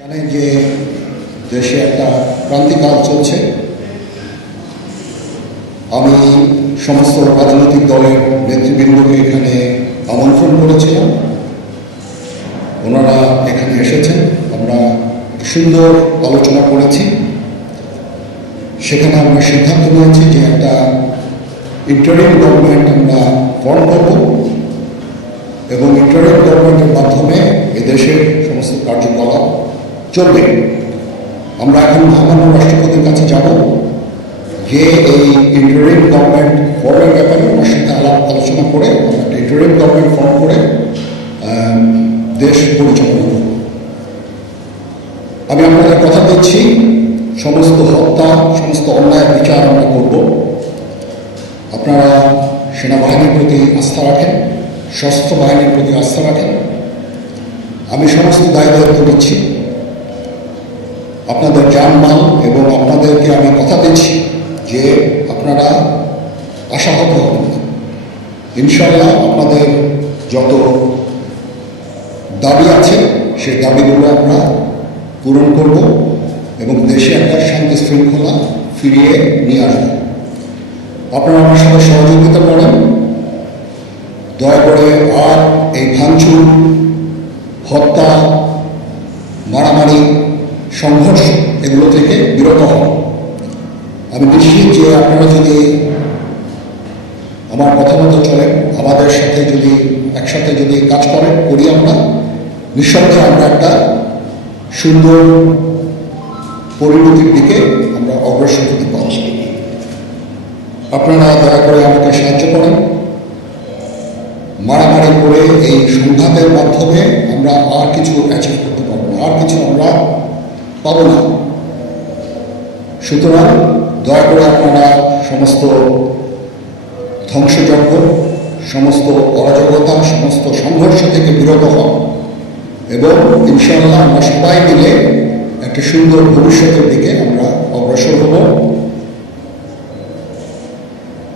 জানেন যে দেশে একটা ক্রান্তিকাল চলছে। আমি সমস্ত রাজনৈতিক দলের নেতৃবৃন্দকে এখানে আমন্ত্রণ করেছিলাম, ওনারা এখানে এসেছেন। আমরা সুন্দর আলোচনা করেছি। সেখানে আমরা সিদ্ধান্ত নিয়েছি যে একটা ইন্টারিম গভর্নমেন্ট আমরা ফর্ম করব এবং ইন্টারিম গভর্নমেন্টের মাধ্যমে এদেশের সমস্ত কার্যকলাপ চলবে। আমরা এখন মহামান্য রাষ্ট্রপতির কাছে যাব যে এই ইন্টারিম গভর্নমেন্ট ফর্মের ব্যাপারে ওনার সাথে আলোচনা করে আমরা একটা ইন্টারিম গভর্নমেন্ট ফর্ম করে দেশ পরিচালনা করব। আমি আপনাদের কথা দিচ্ছি, সমস্ত হত্যা, সমস্ত অন্যায় বিচার আমরা করব। আপনারা সেনাবাহিনীর প্রতি আস্থা রাখেন, সশস্ত্র বাহিনীর প্রতি আস্থা রাখেন। আমি সমস্ত দায়িত্ব দিচ্ছি, আপনাদের জানমাল, এবং আপনাদেরকে আমি কথা দিচ্ছি যে আপনারা আশাহত হবেন না। ইনশাআল্লাহ আপনাদের যত দাবি আছে সেই দাবিগুলো আমরা পূরণ করব এবং দেশে একটা শান্তি শৃঙ্খলা ফিরিয়ে নিয়ে আসব। আপনারা আমার সাথে সহযোগিতা করেন। দয়া করে আর এই ভাঙচুর, হত্যা, মারামারি, সংঘর্ষ এগুলো থেকে বিরত হন। আমি নিশ্চিত যে আপনারা যদি আমার কথা মতো চলেন, আমাদের সাথে যদি একসাথে যদি কাজ করি আমরা, নিঃসন্দেহে আমরা একটা সুন্দর পরিণতির দিকে আমরা অগ্রসর হতে পারছি। আপনারা দয়া করে আমাকে সাহায্য করেন। মারামারি করে এই সংঘাতের মাধ্যমে আমরা আর কিছু অ্যাচিভ করতে পারবো না, আর কিছু আমরা পাবো না। সুতরাং দয়া করে আপনারা সমস্ত ধ্বংসযজ্ঞ, সমস্ত অরাজকতা, সমস্ত সংঘর্ষ থেকে বিরত হন এবং ইনশাআল্লাহ আমরা সবাই মিলে একটা সুন্দর ভবিষ্যতের দিকে আমরা অগ্রসর হব।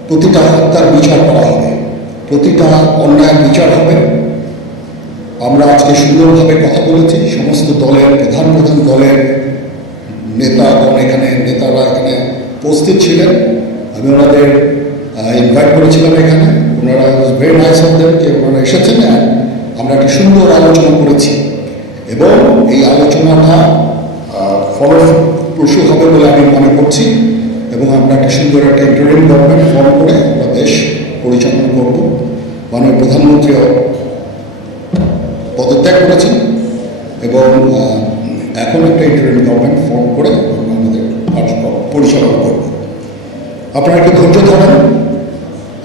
প্রতিটা হত্যার বিচার করা হবে, প্রতিটা অন্যায়ের বিচার হবে। আমরা আজকে সুন্দরভাবে কথা বলেছি। সমস্ত দলের প্রধান দলের নেতারা এখানে উপস্থিত ছিলেন। আমি ওনাদের ইনভাইট করেছিলাম এখানে। ওনারা ভেরি নাইস অফ দেম যে ওনারা এসেছেন। আমরা একটা সুন্দর আলোচনা করেছি এবং এই আলোচনাটা ফলপ্রসূ হবে বলে আমি মনে করছি এবং আমরা একটা সুন্দর একটা ইন্টারিম গভর্নমেন্ট ফর্ম করে আমরা দেশ পরিচালনা করব। মাননীয় প্রধানমন্ত্রীও পদত্যাগ করেছেন এবং এখন একটা ইন্টারিম গভর্নমেন্ট ফর্ম করে আমরা আমাদের কার্যক্রম পরিচালনা করব। আপনারা একটু ধৈর্য ধরেন,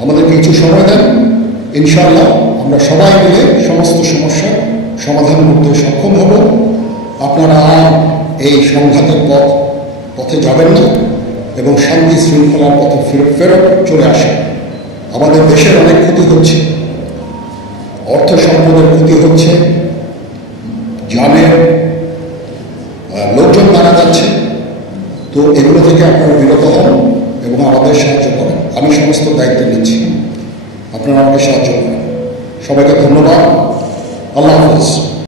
আমাদেরকে কিছু সময় দেন। ইনশাআল্লাহ আমরা সবাই মিলে সমস্ত সমস্যার সমাধান করতে সক্ষম হব। আপনারা এই সংঘাতের পথে যাবেন না এবং শান্তি শৃঙ্খলার পথে ফেরত চলে আসেন। আমাদের দেশের অনেক ক্ষতি হচ্ছে, অর্থ সম্পদের ক্ষতি হচ্ছে, জানের লোকজন মারা যাচ্ছে। তো এগুলো থেকে আপনারা বিরত হন এবং আমাদের সাহায্য করেন। আমি সমস্ত দায়িত্ব নিচ্ছি, আপনারা আমাকে সাহায্য করেন। সবাইকে ধন্যবাদ। আল্লাহ হাফেজ।